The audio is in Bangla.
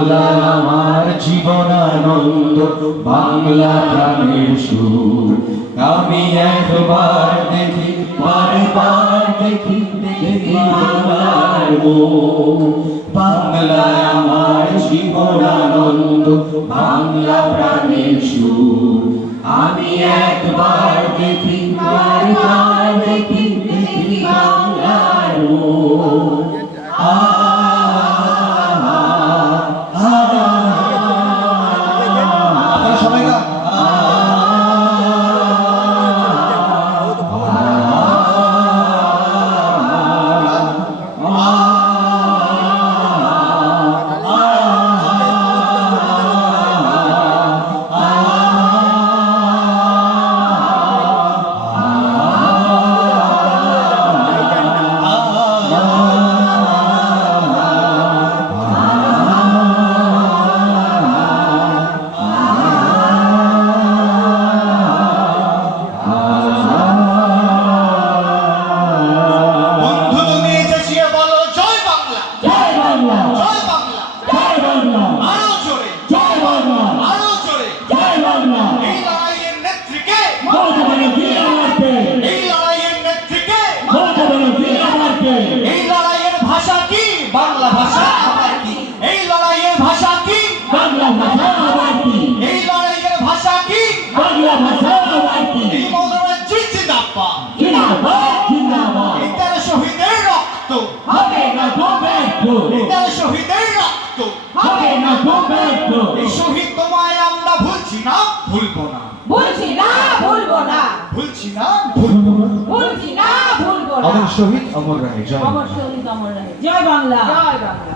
বাংলা আমার জীবনানন্দ, বাংলা প্রাণের সুর। আমি একবার দেখি, বারবার দেখি, দেখি বাংলার মুখ। বাংলা আমার জীবনানন্দ, বাংলা প্রাণের সুর। আমি একবার দেখি, বারবার দেখি, দেখি বাংলার মুখ। বাংলা ভাষা আবার কি? এই লড়াইয়ের ভাষা কি? বাংলা ভাষা আবার কি? এই লড়াইয়ের ভাষা কি? বাংলা ভাষা আবার কি? এই মৌলবাদ জিন্দাবাদ, জিন্দাবাদ, জিন্দাবাদ। এটার শহীদের রক্ত হবে না তো ব্যর্থ, এটার শহীদের রক্ত হবে না তো ব্যর্থ। এই শহীদ তোমায় আমরা ভুলছি না, ভুলবো না, বলছি না ভুলবো না, ভুলছি না, ভুলবো না। বলছি না ভুলবো না। অমর শহীদ অমর রাহে, জয় অমর শহীদ অমর রাহে। জয় বাংলা, জয় বাংলা।